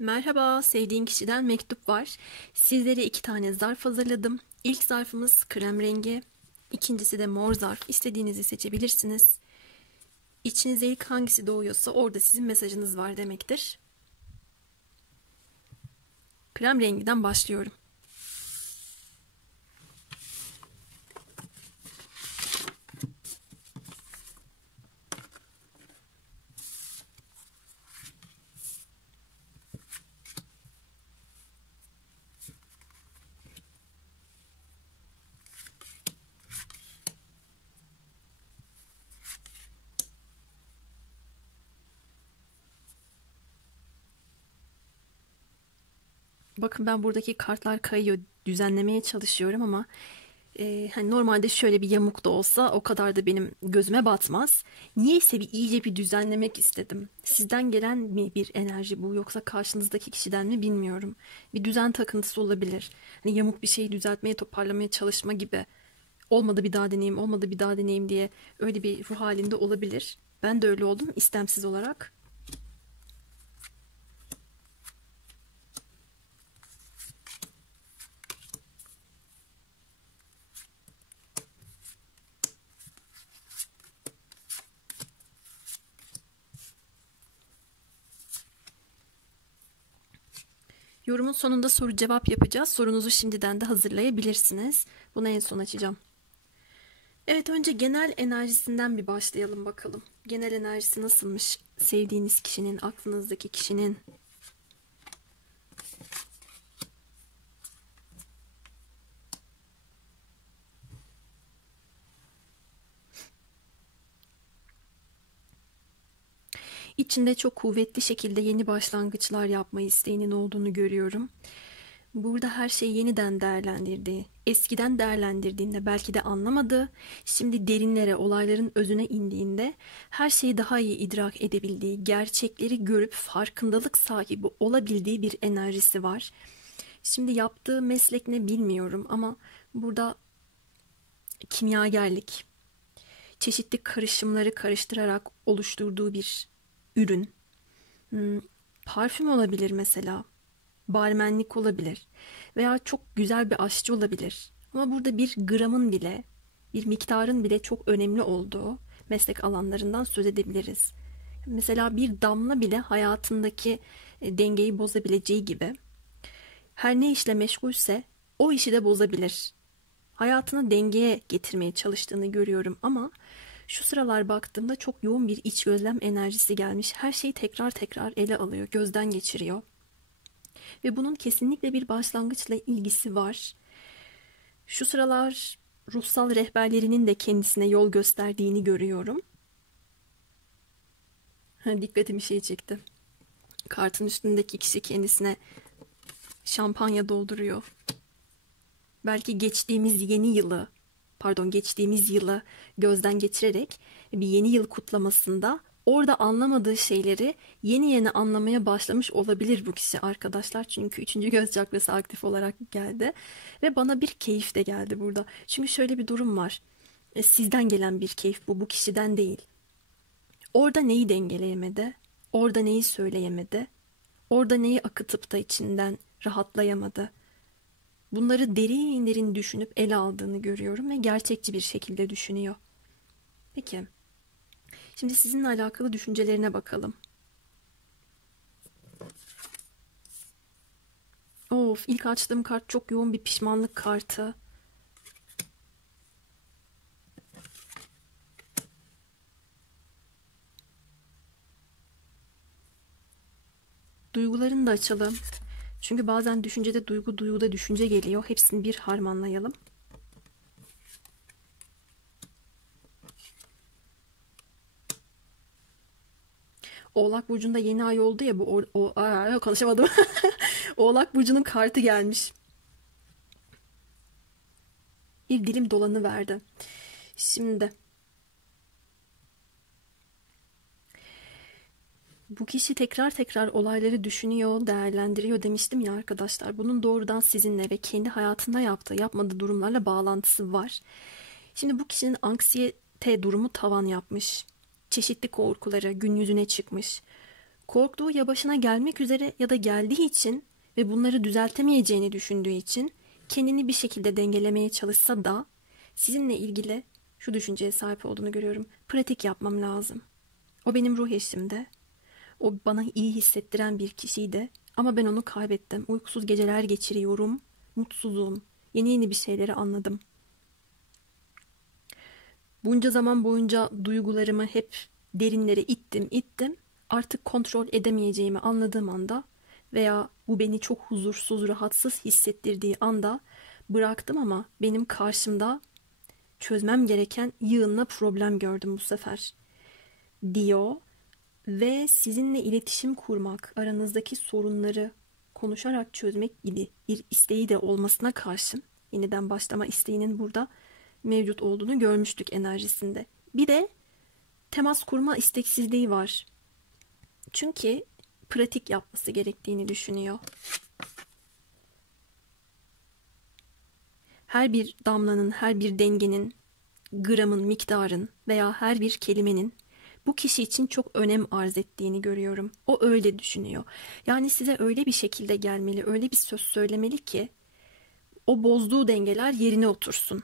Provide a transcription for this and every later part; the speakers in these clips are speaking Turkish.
Merhaba, sevdiğin kişiden mektup var. Sizlere iki tane zarf hazırladım. İlk zarfımız krem rengi, ikincisi de mor zarf. İstediğinizi seçebilirsiniz. İçinize ilk hangisi doğuyorsa orada sizin mesajınız var demektir. Krem rengiden başlıyorum. Bakın ben buradaki kartlar kayıyor, düzenlemeye çalışıyorum ama hani normalde şöyle bir yamuk da olsa o kadar da benim gözüme batmaz. Niyeyse iyice bir düzenlemek istedim. Sizden gelen mi bir enerji bu yoksa karşınızdaki kişiden mi bilmiyorum. Bir düzen takıntısı olabilir. Hani yamuk bir şeyi düzeltmeye, toparlamaya çalışma gibi. Olmadı bir daha deneyeyim, olmadı bir daha deneyeyim diye öyle bir ruh halinde olabilir. Ben de öyle oldum istemsiz olarak. Yorumun sonunda soru cevap yapacağız. Sorunuzu şimdiden de hazırlayabilirsiniz. Bunu en son açacağım. Evet, önce genel enerjisinden bir başlayalım bakalım. Genel enerjisi nasılmış? Sevdiğiniz kişinin, aklınızdaki kişinin. İçinde çok kuvvetli şekilde yeni başlangıçlar yapma isteğinin olduğunu görüyorum. Burada her şeyi yeniden değerlendirdiği, eskiden değerlendirdiğinde belki de anlamadığı, şimdi derinlere, olayların özüne indiğinde her şeyi daha iyi idrak edebildiği, gerçekleri görüp farkındalık sahibi olabildiği bir enerjisi var. Şimdi yaptığı meslek ne bilmiyorum ama burada kimyagerlik, çeşitli karışımları karıştırarak oluşturduğu bir ürün. Parfüm olabilir mesela. Barmenlik olabilir. Veya çok güzel bir aşçı olabilir. Ama burada bir gramın bile, bir miktarın bile çok önemli olduğu meslek alanlarından söz edebiliriz. Mesela bir damla bile hayatındaki dengeyi bozabileceği gibi her ne işle meşgulse o işi de bozabilir. Hayatını dengeye getirmeye çalıştığını görüyorum ama şu sıralar baktığımda çok yoğun bir iç gözlem enerjisi gelmiş. Her şeyi tekrar tekrar ele alıyor, gözden geçiriyor. Ve bunun kesinlikle bir başlangıçla ilgisi var. Şu sıralar ruhsal rehberlerinin de kendisine yol gösterdiğini görüyorum. Dikkatimi şey çekti. Kartın üstündeki kişi kendisine şampanya dolduruyor. Belki geçtiğimiz yılı gözden geçirerek bir yeni yıl kutlamasında orada anlamadığı şeyleri yeni yeni anlamaya başlamış olabilir bu kişi arkadaşlar. Çünkü üçüncü göz çakrası aktif olarak geldi ve bana bir keyif de geldi burada. Çünkü şöyle bir durum var. Sizden gelen bir keyif bu kişiden değil. Orada neyi dengeleyemedi? Orada neyi söyleyemedi? Orada neyi akıtıp da içinden rahatlayamadı? Bunları derin derin düşünüp ele aldığını görüyorum ve gerçekçi bir şekilde düşünüyor. Peki, şimdi sizinle alakalı düşüncelerine bakalım. Of, ilk açtığım kart çok yoğun bir pişmanlık kartı. Duygularını da açalım. Çünkü bazen düşüncede duygu, duyguda düşünce geliyor. Hepsini bir harmanlayalım. Oğlak Burcu'nda yeni ay oldu ya konuşamadım. Oğlak Burcu'nun kartı gelmiş. Bir dilim dolanı verdi. Şimdi bu kişi tekrar tekrar olayları düşünüyor, değerlendiriyor demiştim ya arkadaşlar. Bunun doğrudan sizinle ve kendi hayatında yaptığı, yapmadığı durumlarla bağlantısı var. Şimdi bu kişinin anksiyete durumu tavan yapmış. Çeşitli korkuları gün yüzüne çıkmış. Korktuğu ya başına gelmek üzere ya da geldiği için ve bunları düzeltemeyeceğini düşündüğü için kendini bir şekilde dengelemeye çalışsa da sizinle ilgili şu düşünceye sahip olduğunu görüyorum. Pratik yapmam lazım. O benim ruh eşimdi. O bana iyi hissettiren bir kişiydi. Ama ben onu kaybettim. Uykusuz geceler geçiriyorum. Mutsuzum. Yeni bir şeyleri anladım. Bunca zaman boyunca duygularımı hep derinlere ittim. Artık kontrol edemeyeceğimi anladığım anda veya bu beni çok huzursuz, rahatsız hissettirdiği anda bıraktım ama benim karşımda çözmem gereken yığınla problem gördüm bu sefer, diyor ve sizinle iletişim kurmak, aranızdaki sorunları konuşarak çözmek gibi bir isteği de olmasına karşın yeniden başlama isteğinin burada mevcut olduğunu görmüştük enerjisinde. Bir de temas kurma isteksizliği var. Çünkü pratik yapması gerektiğini düşünüyor. Her bir damlanın, her bir dengenin, gramın, miktarın veya her bir kelimenin bu kişi için çok önem arz ettiğini görüyorum. O öyle düşünüyor. Yani size öyle bir şekilde gelmeli, öyle bir söz söylemeli ki o bozduğu dengeler yerine otursun.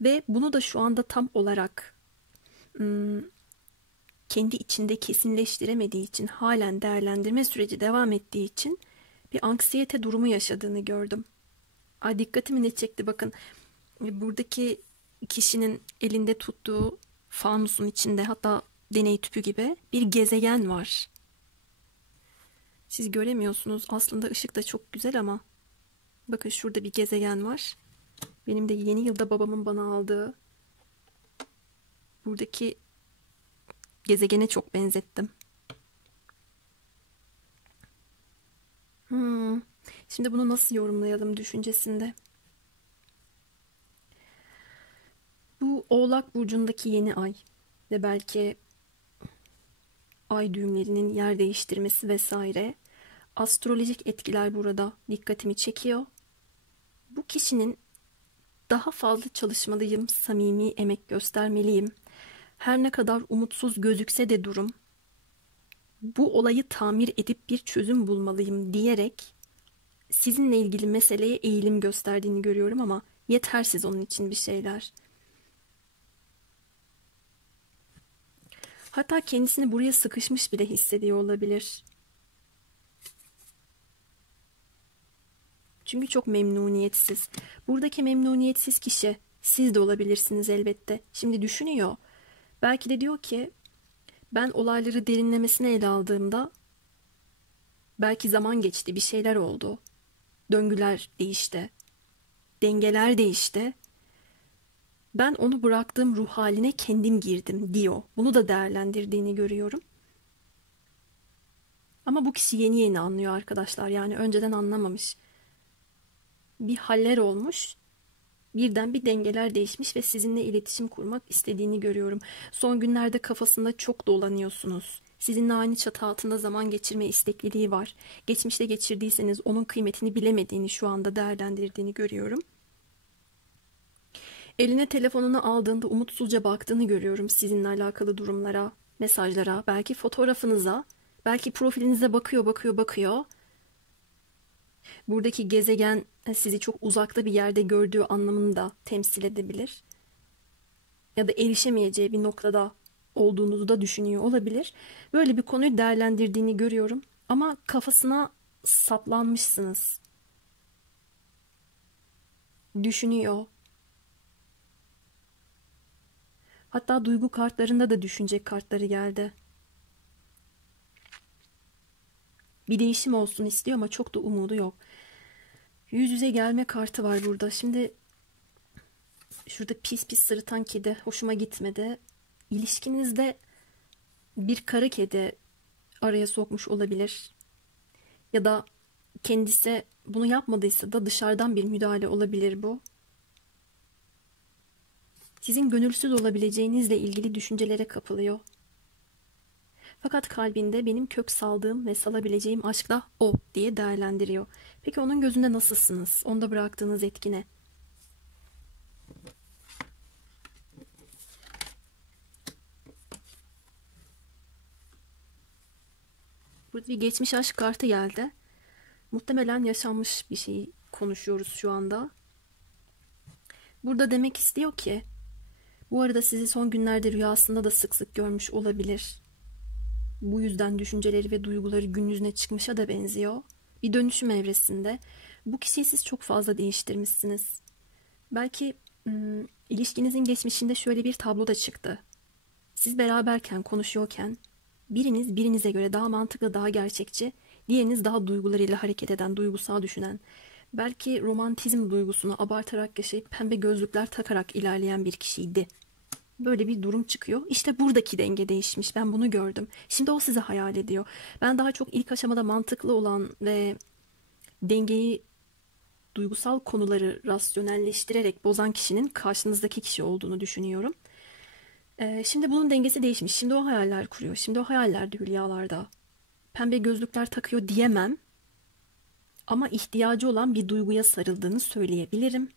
Ve bunu da şu anda tam olarak kendi içinde kesinleştiremediği için, halen değerlendirme süreci devam ettiği için bir anksiyete durumu yaşadığını gördüm. Ay, dikkatimi ne çekti bakın. Buradaki kişinin elinde tuttuğu fanusun içinde, hatta deney tüpü gibi bir gezegen var. Siz göremiyorsunuz. Aslında ışık da çok güzel ama bakın şurada bir gezegen var. Benim de yeni yılda babamın bana aldığı buradaki gezegene çok benzettim. Şimdi bunu nasıl yorumlayalım düşüncesinde. Bu Oğlak Burcu'ndaki yeni ay ve belki ay düğümlerinin yer değiştirmesi vesaire, astrolojik etkiler burada dikkatimi çekiyor. Bu kişinin daha fazla çalışmalıyım, samimi emek göstermeliyim. Her ne kadar umutsuz gözükse de durum, bu olayı tamir edip bir çözüm bulmalıyım diyerek sizinle ilgili meseleye eğilim gösterdiğini görüyorum ama yetersiz onun için bir şeyler. Hatta kendisini buraya sıkışmış bile hissediyor olabilir. Çünkü çok memnuniyetsiz. Buradaki memnuniyetsiz kişi siz de olabilirsiniz elbette. Şimdi düşünüyor. Belki de diyor ki ben olayları derinlemesine ele aldığımda belki zaman geçti, bir şeyler oldu. Döngüler değişti. Dengeler değişti. Ben onu bıraktığım ruh haline kendim girdim diyor. Bunu da değerlendirdiğini görüyorum. Ama bu kişi yeni yeni anlıyor arkadaşlar. Yani önceden anlamamış. Bir haller olmuş. Birden bir dengeler değişmiş ve sizinle iletişim kurmak istediğini görüyorum. Son günlerde kafasında çok dolanıyorsunuz. Sizinle aynı çatı altında zaman geçirme istekliliği var. Geçmişte geçirdiyseniz onun kıymetini bilemediğini, şu anda değerlendirdiğini görüyorum. Eline telefonunu aldığında umutsuzca baktığını görüyorum sizinle alakalı durumlara, mesajlara, belki fotoğrafınıza, belki profilinize bakıyor. Buradaki gezegen sizi çok uzakta bir yerde gördüğü anlamını da temsil edebilir. Ya da erişemeyeceği bir noktada olduğunuzu da düşünüyor olabilir. Böyle bir konuyu değerlendirdiğini görüyorum. Ama kafasına saplanmışsınız. Düşünüyor. Hatta duygu kartlarında da düşünce kartları geldi. Bir değişim olsun istiyor ama çok da umudu yok. Yüz yüze gelme kartı var burada. Şimdi şurada pis pis sırıtan kedi hoşuma gitmedi. İlişkinizde bir kara kedi araya sokmuş olabilir. Ya da kendisi bunu yapmadıysa da dışarıdan bir müdahale olabilir bu. Sizin gönülsüz olabileceğinizle ilgili düşüncelere kapılıyor. Fakat kalbinde benim kök saldığım ve salabileceğim aşk da o diye değerlendiriyor. Peki onun gözünde nasılsınız? Onda bıraktığınız etkine? Burada bir geçmiş aşk kartı geldi. Muhtemelen yaşanmış bir şey konuşuyoruz şu anda. Burada demek istiyor ki, bu arada sizi son günlerde rüyasında da sık sık görmüş olabilir. Bu yüzden düşünceleri ve duyguları gün yüzüne çıkmışa da benziyor. Bir dönüşüm evresinde. Bu kişiyi siz çok fazla değiştirmişsiniz. Belki ilişkinizin geçmişinde şöyle bir tablo da çıktı. Siz beraberken, konuşuyorken biriniz birinize göre daha mantıklı, daha gerçekçi, diğeriniz daha duygularıyla hareket eden, duygusal düşünen, belki romantizm duygusunu abartarak yaşayıp pembe gözlükler takarak ilerleyen bir kişiydi. Böyle bir durum çıkıyor. İşte buradaki denge değişmiş. Ben bunu gördüm. Şimdi o sizi hayal ediyor. Ben daha çok ilk aşamada mantıklı olan ve dengeyi, duygusal konuları rasyonelleştirerek bozan kişinin karşınızdaki kişi olduğunu düşünüyorum. Şimdi bunun dengesi değişmiş. Şimdi o hayaller kuruyor. Şimdi o hayaller de hülyalarda. Pembe gözlükler takıyor diyemem. Ama ihtiyacı olan bir duyguya sarıldığını söyleyebilirim.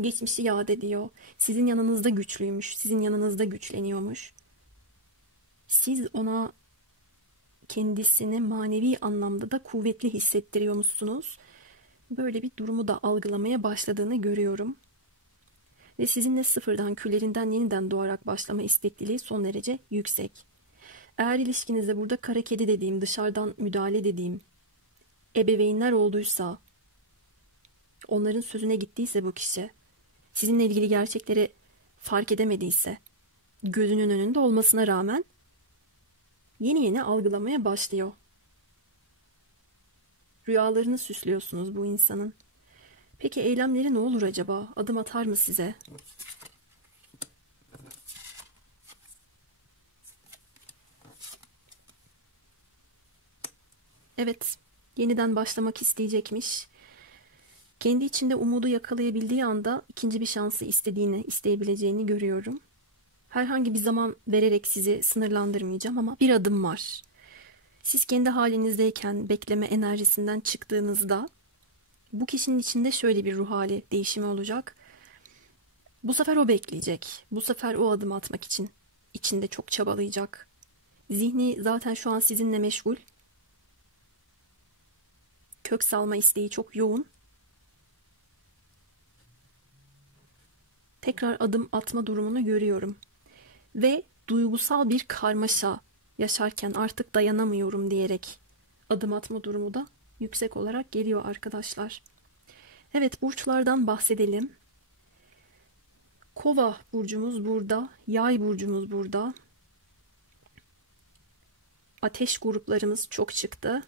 Geçmişi yad ediyor. Sizin yanınızda güçlüymüş. Sizin yanınızda güçleniyormuş. Siz ona kendisini manevi anlamda da kuvvetli hissettiriyormuşsunuz. Böyle bir durumu da algılamaya başladığını görüyorum. Ve sizinle sıfırdan, küllerinden yeniden doğarak başlama istekliliği son derece yüksek. Eğer ilişkinizde burada kara kedi dediğim, dışarıdan müdahale dediğim ebeveynler olduysa, onların sözüne gittiyse bu kişi, sizinle ilgili gerçekleri fark edemediyse, gözünün önünde olmasına rağmen yeni yeni algılamaya başlıyor. Rüyalarını süslüyorsunuz bu insanın. Peki eylemleri ne olur acaba? Adım atar mı size? Evet, yeniden başlamak isteyecekmiş. Kendi içinde umudu yakalayabildiği anda ikinci bir şansı istediğini, isteyebileceğini görüyorum. Herhangi bir zaman vererek sizi sınırlandırmayacağım ama bir adım var. Siz kendi halinizdeyken bekleme enerjisinden çıktığınızda bu kişinin içinde şöyle bir ruh hali değişimi olacak. Bu sefer o bekleyecek. Bu sefer o adım atmak için içinde çok çabalayacak. Zihni zaten şu an sizinle meşgul. Kök salma isteği çok yoğun. Tekrar adım atma durumunu görüyorum. Ve duygusal bir karmaşa yaşarken artık dayanamıyorum diyerek adım atma durumu da yüksek olarak geliyor arkadaşlar. Evet, burçlardan bahsedelim. Kova burcumuz burada, Yay burcumuz burada. Ateş gruplarımız çok çıktı.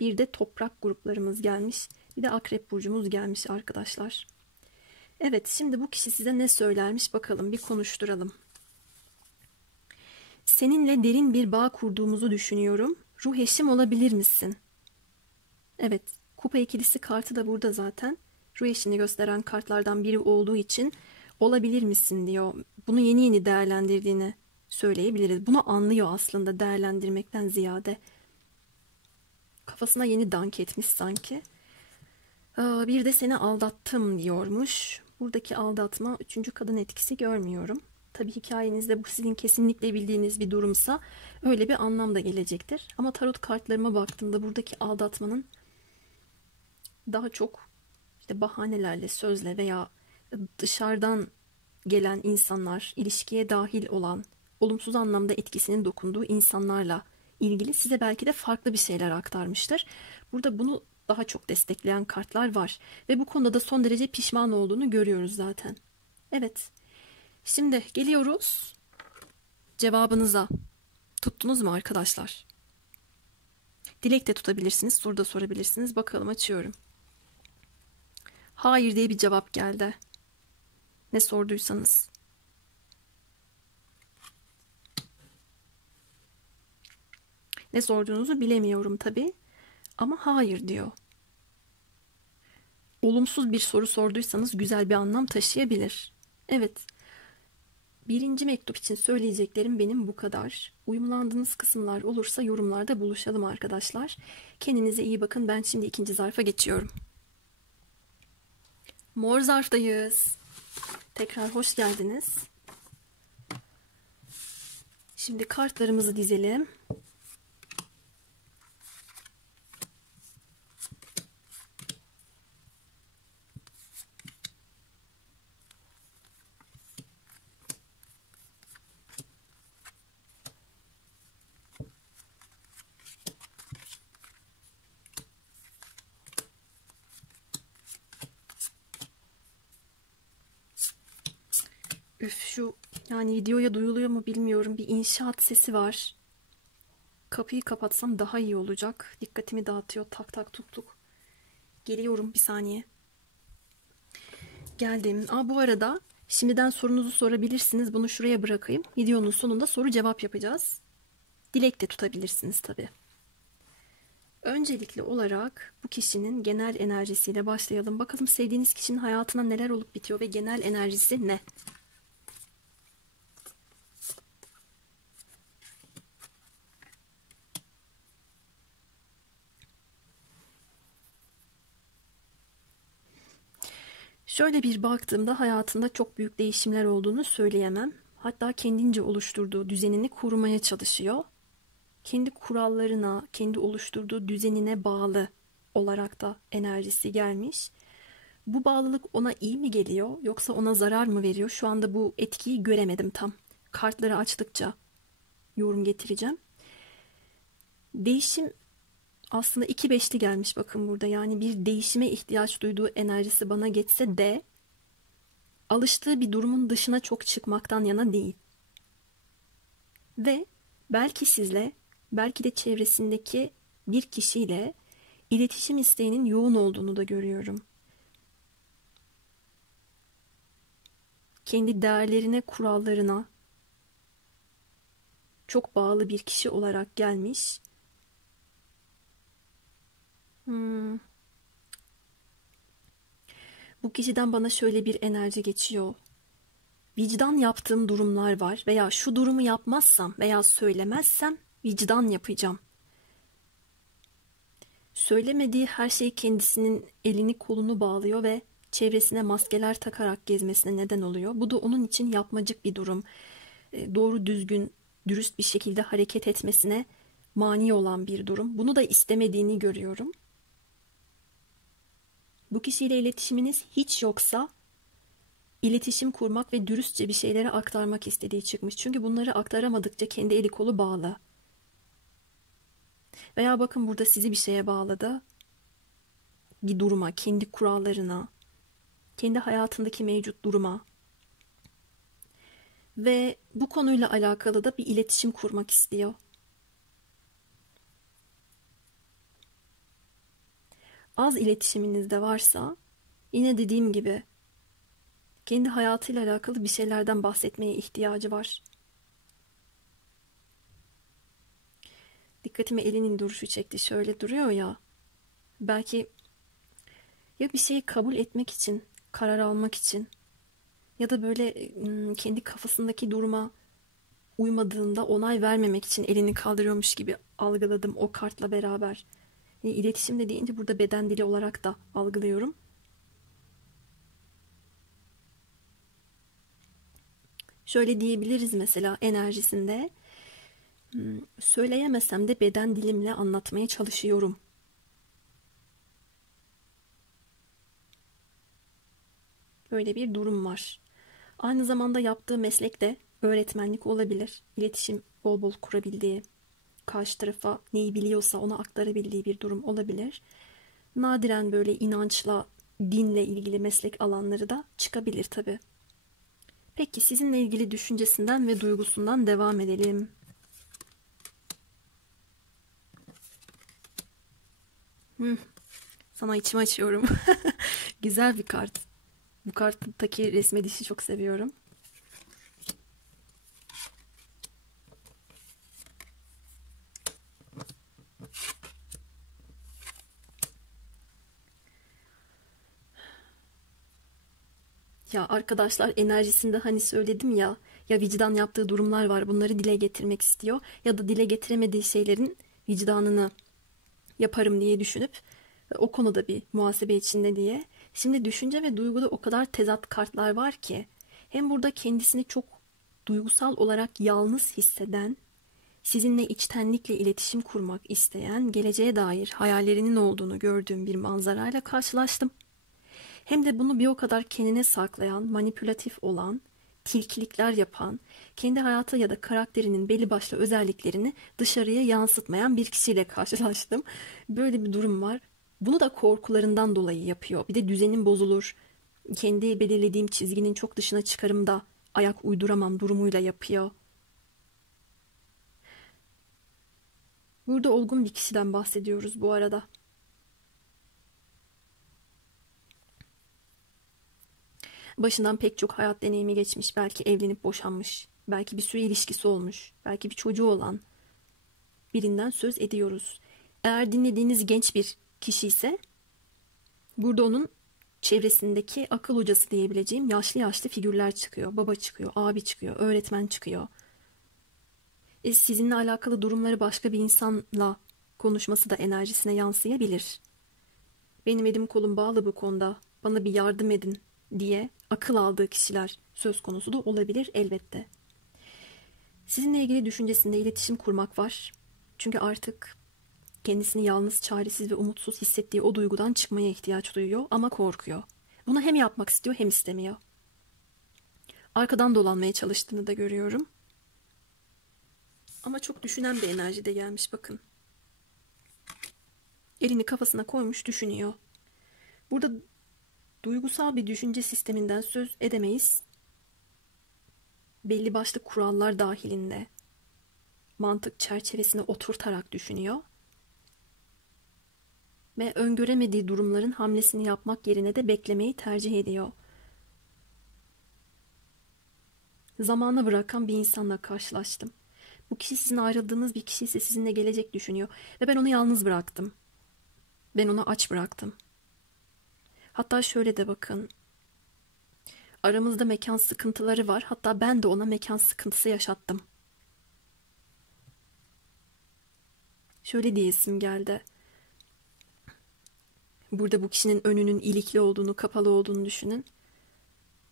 Bir de toprak gruplarımız gelmiş. Bir de akrep burcumuz gelmiş arkadaşlar. Evet, şimdi bu kişi size ne söylermiş bakalım, bir konuşturalım. Seninle derin bir bağ kurduğumuzu düşünüyorum. Ruh eşim olabilir misin? Evet, kupa ikilisi kartı da burada zaten. Ruh eşini gösteren kartlardan biri olduğu için olabilir misin diyor. Bunu yeni yeni değerlendirdiğini söyleyebiliriz. Bunu anlıyor aslında değerlendirmekten ziyade. Kafasına yeni dank etmiş sanki. Bir de seni aldattım diyormuş. Buradaki aldatma üçüncü kadın etkisi görmüyorum. Tabii hikayenizde bu sizin kesinlikle bildiğiniz bir durumsa öyle bir anlam da gelecektir. Ama tarot kartlarıma baktığımda buradaki aldatmanın daha çok işte bahanelerle, sözle veya dışarıdan gelen insanlar, ilişkiye dahil olan, olumsuz anlamda etkisinin dokunduğu insanlarla ilgili size belki de farklı bir şeyler aktarmıştır. Burada bunu daha çok destekleyen kartlar var ve bu konuda da son derece pişman olduğunu görüyoruz zaten. Evet. Şimdi geliyoruz cevabınıza. Tuttunuz mu arkadaşlar? Dilek de tutabilirsiniz, soru da sorabilirsiniz. Bakalım, açıyorum. Hayır diye bir cevap geldi. Ne sorduysanız. Ne sorduğunuzu bilemiyorum tabii. Ama hayır diyor. Olumsuz bir soru sorduysanız güzel bir anlam taşıyabilir. Evet. Birinci mektup için söyleyeceklerim benim bu kadar. Uyumlandığınız kısımlar olursa yorumlarda buluşalım arkadaşlar. Kendinize iyi bakın. Ben şimdi ikinci zarfa geçiyorum. Mor zarftayız. Tekrar hoş geldiniz. Şimdi kartlarımızı dizelim. Üf, şu yani videoya duyuluyor mu bilmiyorum. Bir inşaat sesi var. Kapıyı kapatsam daha iyi olacak. Dikkatimi dağıtıyor. Tak tak tuk tuk. Geliyorum bir saniye. Geldim. Bu arada şimdiden sorunuzu sorabilirsiniz. Bunu şuraya bırakayım. Videonun sonunda soru cevap yapacağız. Dilek de tutabilirsiniz tabii. Öncelikli olarak bu kişinin genel enerjisiyle başlayalım. Bakalım sevdiğiniz kişinin hayatına neler olup bitiyor ve genel enerjisi ne? Şöyle bir baktığımda hayatında çok büyük değişimler olduğunu söyleyemem. Hatta kendince oluşturduğu düzenini korumaya çalışıyor. Kendi kurallarına, kendi oluşturduğu düzenine bağlı olarak da enerjisi gelmiş. Bu bağlılık ona iyi mi geliyor yoksa ona zarar mı veriyor? Şu anda bu etkiyi göremedim tam. Kartları açtıkça yorum getireceğim. Değişim aslında iki beşli gelmiş bakın burada. Yani bir değişime ihtiyaç duyduğu enerjisi bana geçse de alıştığı bir durumun dışına çok çıkmaktan yana değil. Ve belki sizle, belki de çevresindeki bir kişiyle iletişim isteğinin yoğun olduğunu da görüyorum. Kendi değerlerine, kurallarına çok bağlı bir kişi olarak gelmiş. Bu kişiden bana şöyle bir enerji geçiyor. Vicdan yaptığım durumlar var veya şu durumu yapmazsam veya söylemezsem vicdan yapacağım. Söylemediği her şey kendisinin elini kolunu bağlıyor ve çevresine maskeler takarak gezmesine neden oluyor. Bu da onun için yapmacık bir durum. Doğru düzgün, dürüst bir şekilde hareket etmesine mani olan bir durum. Bunu da istemediğini görüyorum. Bu kişiyle iletişiminiz hiç yoksa iletişim kurmak ve dürüstçe bir şeyleri aktarmak istediği çıkmış. Çünkü bunları aktaramadıkça kendi eli kolu bağlı. Veya bakın burada sizi bir şeye bağladı. Bir duruma, kendi kurallarına, kendi hayatındaki mevcut duruma. Ve bu konuyla alakalı da bir iletişim kurmak istiyor. Az iletişiminiz de varsa yine dediğim gibi kendi hayatıyla alakalı bir şeylerden bahsetmeye ihtiyacı var. Dikkatimi elinin duruşu çekti. Şöyle duruyor ya. Belki ya bir şeyi kabul etmek için, karar almak için ya da böyle kendi kafasındaki duruma uymadığında onay vermemek için elini kaldırıyormuş gibi algıladım o kartla beraber. İletişim de deyince burada beden dili olarak da algılıyorum. Şöyle diyebiliriz mesela enerjisinde. Söyleyemesem de beden dilimle anlatmaya çalışıyorum. Böyle bir durum var. Aynı zamanda yaptığı meslek de öğretmenlik olabilir. İletişim bol bol kurabildiği, karşı tarafa neyi biliyorsa ona aktarabildiği bir durum olabilir. Nadiren böyle inançla, dinle ilgili meslek alanları da çıkabilir tabii. Peki sizinle ilgili düşüncesinden ve duygusundan devam edelim. Sana içimi açıyorum. Güzel bir kart. Bu karttaki resmedişi çok seviyorum. Ya arkadaşlar enerjisinde hani söyledim ya, ya vicdan yaptığı durumlar var, bunları dile getirmek istiyor ya da dile getiremediği şeylerin vicdanını yaparım diye düşünüp o konuda bir muhasebe içinde diye. Şimdi düşünce ve duyguda o kadar tezat kartlar var ki hem burada kendisini çok duygusal olarak yalnız hisseden sizinle içtenlikle iletişim kurmak isteyen, geleceğe dair hayallerinin olduğunu gördüğüm bir manzarayla karşılaştım. Hem de bunu bir o kadar kendine saklayan, manipülatif olan, tilkilikler yapan, kendi hayatı ya da karakterinin belli başlı özelliklerini dışarıya yansıtmayan bir kişiyle karşılaştım. Böyle bir durum var. Bunu da korkularından dolayı yapıyor. Bir de düzenim bozulur. Kendi belirlediğim çizginin çok dışına çıkarım da ayak uyduramam durumuyla yapıyor. Burada olgun bir kişiden bahsediyoruz bu arada. Başından pek çok hayat deneyimi geçmiş. Belki evlenip boşanmış. Belki bir süre ilişkisi olmuş. Belki bir çocuğu olan birinden söz ediyoruz. Eğer dinlediğiniz genç bir kişi ise burada onun çevresindeki akıl hocası diyebileceğim yaşlı yaşlı figürler çıkıyor. Baba çıkıyor, abi çıkıyor, öğretmen çıkıyor. Sizinle alakalı durumları başka bir insanla konuşması da enerjisine yansıyabilir. Benim elim kolum bağlı bu konuda, bana bir yardım edin diye akıl aldığı kişiler söz konusu da olabilir elbette. Sizinle ilgili düşüncesinde iletişim kurmak var. Çünkü artık kendisini yalnız, çaresiz ve umutsuz hissettiği o duygudan çıkmaya ihtiyaç duyuyor ama korkuyor. Bunu hem yapmak istiyor hem istemiyor. Arkadan dolanmaya çalıştığını da görüyorum. Ama çok düşünen bir enerjide gelmiş bakın. Elini kafasına koymuş düşünüyor. Burada duygusal bir düşünce sisteminden söz edemeyiz. Belli başlı kurallar dahilinde mantık çerçevesine oturtarak düşünüyor. Ve öngöremediği durumların hamlesini yapmak yerine de beklemeyi tercih ediyor. Zamana bırakan bir insanla karşılaştım. Bu kişi sizin ayrıldığınız bir kişi ise sizinle gelecek düşünüyor. Ve ben onu yalnız bıraktım. Ben onu aç bıraktım. Hatta şöyle de bakın. Aramızda mekan sıkıntıları var. Hatta ben de ona mekan sıkıntısı yaşattım. Şöyle diyesim geldi. Burada bu kişinin önünün ilikli olduğunu, kapalı olduğunu düşünün.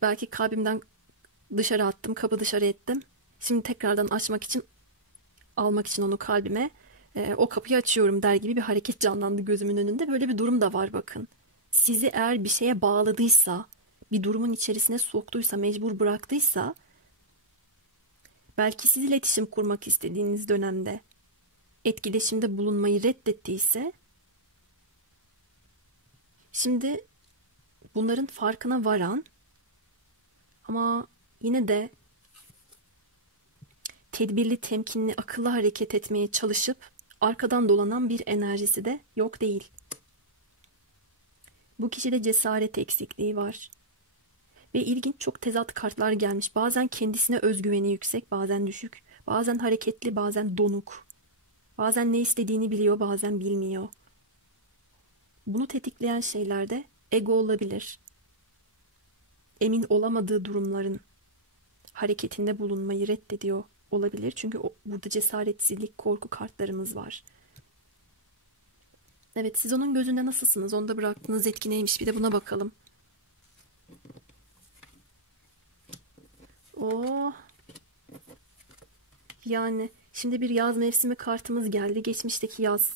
Belki kalbimden dışarı attım, kapı dışarı ettim. Şimdi tekrardan açmak için, almak için onu kalbime o kapıyı açıyorum der gibi bir hareket canlandı gözümün önünde. Böyle bir durum da var bakın. Sizi eğer bir şeye bağladıysa, bir durumun içerisine soktuysa, mecbur bıraktıysa, belki siz iletişim kurmak istediğiniz dönemde etkileşimde bulunmayı reddettiyse, şimdi bunların farkına varan ama yine de tedbirli, temkinli, akıllı hareket etmeye çalışıp arkadan dolanan bir enerjisi de yok değil. Bu kişide cesaret eksikliği var. Ve ilginç çok tezat kartlar gelmiş. Bazen kendisine özgüveni yüksek, bazen düşük. Bazen hareketli, bazen donuk. Bazen ne istediğini biliyor, bazen bilmiyor. Bunu tetikleyen şeyler de ego olabilir. Emin olamadığı durumların hareketinde bulunmayı reddediyor olabilir. Çünkü burada cesaretsizlik, korku kartlarımız var. Evet, siz onun gözünde nasılsınız? Onda bıraktığınız etki neymiş? Bir de buna bakalım. Oh. Yani şimdi bir yaz mevsimi kartımız geldi. Geçmişteki yaz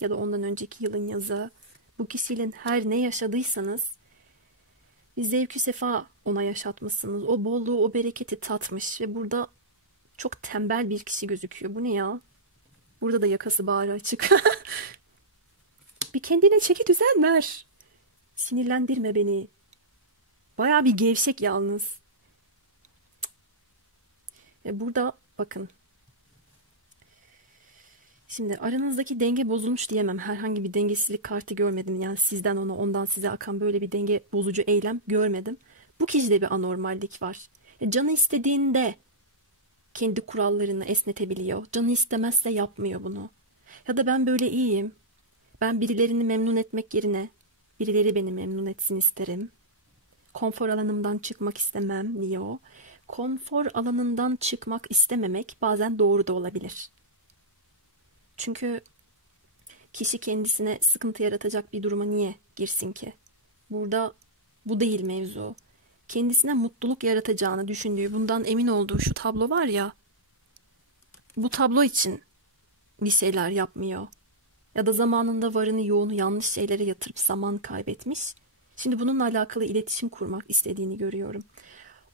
ya da ondan önceki yılın yazı. Bu kişiyle her ne yaşadıysanız bir zevkü sefa ona yaşatmışsınız. O bolluğu, o bereketi tatmış ve burada çok tembel bir kişi gözüküyor. Bu ne ya? Burada da yakası bağrı açık. Bir kendine çeki düzen ver. Sinirlendirme beni. Baya bir gevşek yalnız. Ve burada bakın. Şimdi aranızdaki denge bozulmuş diyemem. Herhangi bir dengesizlik kartı görmedim. Yani sizden ona, ondan size akan böyle bir denge bozucu eylem görmedim. Bu kişide bir anormallik var. Canı istediğinde kendi kurallarını esnetebiliyor. Canı istemezse yapmıyor bunu. Ya da ben böyle iyiyim. Ben birilerini memnun etmek yerine birileri beni memnun etsin isterim. Konfor alanımdan çıkmak istemem diyor. Konfor alanından çıkmak istememek bazen doğru da olabilir. Çünkü kişi kendisine sıkıntı yaratacak bir duruma niye girsin ki? Burada bu değil mevzu. Kendisine mutluluk yaratacağını düşündüğü, bundan emin olduğu şu tablo var ya. bu tablo için bir şeyler yapmıyor. Ya da zamanında varını yoğunu yanlış şeylere yatırıp zaman kaybetmiş. Şimdi bununla alakalı iletişim kurmak istediğini görüyorum.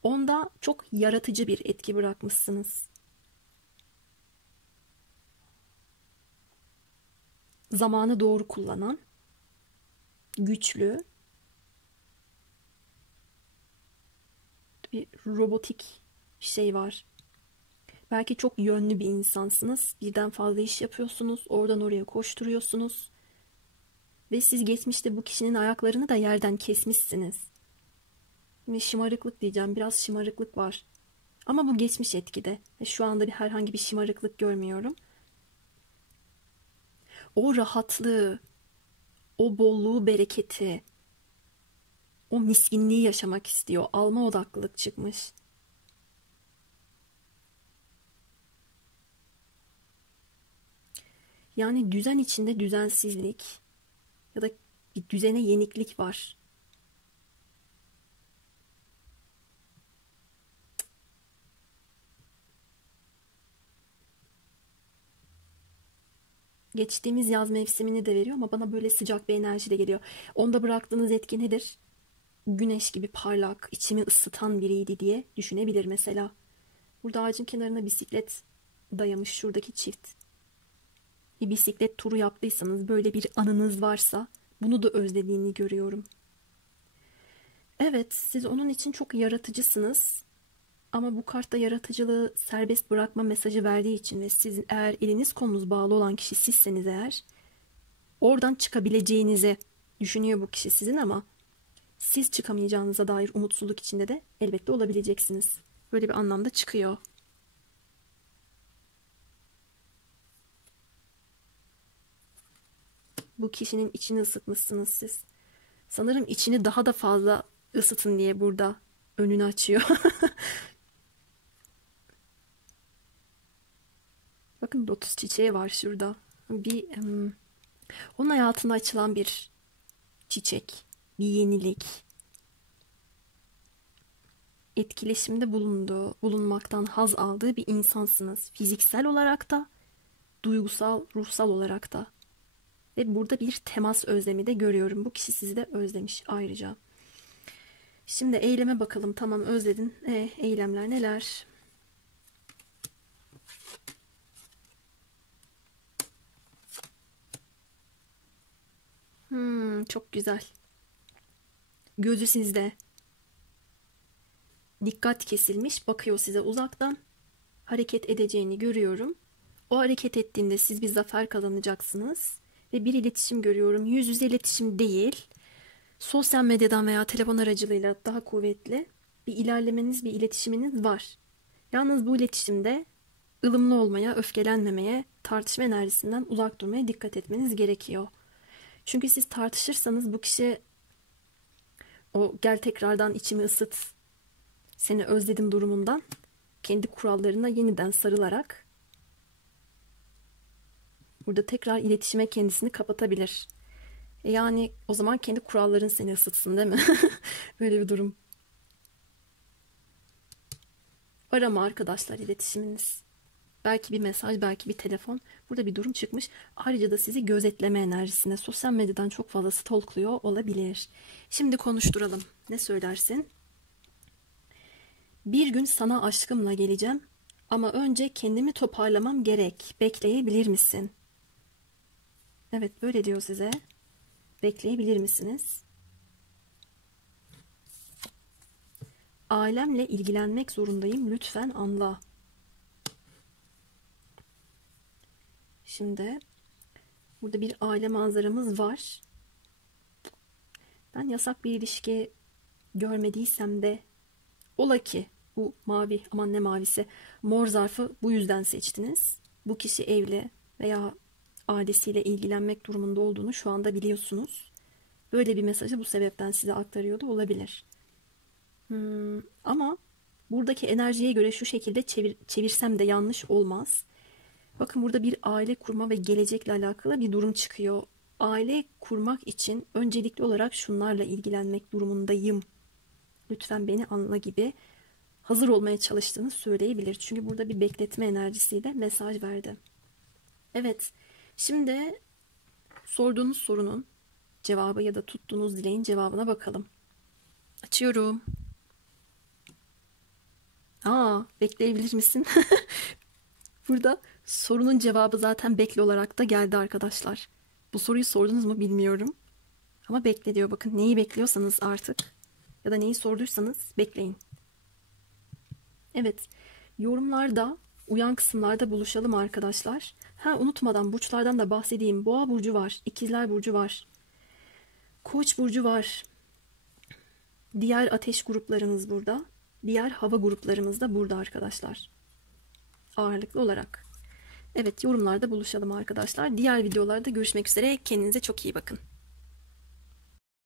Onda çok yaratıcı bir etki bırakmışsınız. Zamanı doğru kullanan, güçlü, bir robotik şey var. Belki çok yönlü bir insansınız. Birden fazla iş yapıyorsunuz. Oradan oraya koşturuyorsunuz. Ve siz geçmişte bu kişinin ayaklarını da yerden kesmişsiniz. Ve şımarıklık diyeceğim. Biraz şımarıklık var. Ama bu geçmiş etkide. Ve şu anda herhangi bir şımarıklık görmüyorum. O rahatlığı, o bolluğu, bereketi, o miskinliği yaşamak istiyor. Alma odaklılık çıkmış. Yani düzen içinde düzensizlik ya da bir düzene yeniklik var. Geçtiğimiz yaz mevsimini de veriyor ama bana böyle sıcak bir enerji de geliyor. Onda bıraktığınız etki nedir? Güneş gibi parlak, içimi ısıtan biriydi diye düşünebilir mesela. Burada ağacın kenarına bisiklet dayamış şuradaki çift. Bir bisiklet turu yaptıysanız, böyle bir anınız varsa bunu da özlediğini görüyorum. Evet, siz onun için çok yaratıcısınız. Ama bu kartta yaratıcılığı serbest bırakma mesajı verdiği için ve siz eğer eliniz kolunuz bağlı olan kişi sizseniz eğer oradan çıkabileceğinizi düşünüyor bu kişi sizin ama siz çıkamayacağınıza dair umutsuzluk içinde de elbette olabileceksiniz. Böyle bir anlamda çıkıyor. Bu kişinin içini ısıtmışsınız siz. Sanırım içini daha da fazla ısıtın diye burada önünü açıyor. Bakın lotus çiçeği var şurada. Onun hayatında açılan bir çiçek, bir yenilik, etkileşimde bulunmaktan haz aldığı bir insansınız. Fiziksel olarak da, duygusal, ruhsal olarak da. Ve burada bir temas özlemi de görüyorum. Bu kişi sizi de özlemiş ayrıca. Şimdi eyleme bakalım. Tamam, özledin. Eylemler neler? Çok güzel. Gözü sizde. Dikkat kesilmiş. Bakıyor size uzaktan. Hareket edeceğini görüyorum. O hareket ettiğinde siz bir zafer kazanacaksınız. Ve bir iletişim görüyorum. Yüz yüze iletişim değil. Sosyal medyadan veya telefon aracılığıyla daha kuvvetli bir ilerlemeniz, bir iletişiminiz var. Yalnız bu iletişimde ılımlı olmaya, öfkelenmemeye, tartışma enerjisinden uzak durmaya dikkat etmeniz gerekiyor. Çünkü siz tartışırsanız bu kişi o gel tekrardan içimi ısıt, seni özledim durumundan kendi kurallarına yeniden sarılarak burada tekrar iletişime kendisini kapatabilir. Yani o zaman kendi kuralların seni ısıtsın, değil mi? Böyle bir durum. Var ama arkadaşlar iletişiminiz. Belki bir mesaj, belki bir telefon. Burada bir durum çıkmış. Ayrıca da sizi gözetleme enerjisine, sosyal medyadan çok fazla stalkluyor olabilir. Şimdi konuşturalım. Ne söylersin? Bir gün sana aşkımla geleceğim ama önce kendimi toparlamam gerek. Bekleyebilir misin? Evet, böyle diyor size. Bekleyebilir misiniz? Ailemle ilgilenmek zorundayım. Lütfen anla. Şimdi burada bir aile manzaramız var. Ben yasak bir ilişki görmediysem de ola ki bu mavi, aman ne mavisi, mor zarfı bu yüzden seçtiniz. Bu kişi evli veya ailesiyle ilgilenmek durumunda olduğunu şu anda biliyorsunuz. Böyle bir mesajı bu sebepten size aktarıyor da olabilir. Ama buradaki enerjiye göre şu şekilde çevirsem de yanlış olmaz. Bakın burada bir aile kurma ve gelecekle alakalı bir durum çıkıyor. Aile kurmak için öncelikli olarak şunlarla ilgilenmek durumundayım. Lütfen beni anla gibi hazır olmaya çalıştığını söyleyebilir. Çünkü burada bir bekletme enerjisiyle mesaj verdi. Evet, şimdi sorduğunuz sorunun cevabı ya da tuttuğunuz dileğin cevabına bakalım. Açıyorum. Bekleyebilir misin? Burada sorunun cevabı zaten bekle olarak da geldi arkadaşlar. Bu soruyu sordunuz mu bilmiyorum. Ama bekle diyor. Bakın neyi bekliyorsanız artık ya da neyi sorduysanız bekleyin. Evet, yorumlarda, uyan kısımlarda buluşalım arkadaşlar. Unutmadan burçlardan da bahsedeyim. Boğa burcu var, İkizler burcu var, Koç burcu var. Diğer ateş gruplarımız burada. Diğer hava gruplarımız da burada arkadaşlar. Ağırlıklı olarak. Evet, yorumlarda buluşalım arkadaşlar. Diğer videolarda görüşmek üzere. Kendinize çok iyi bakın.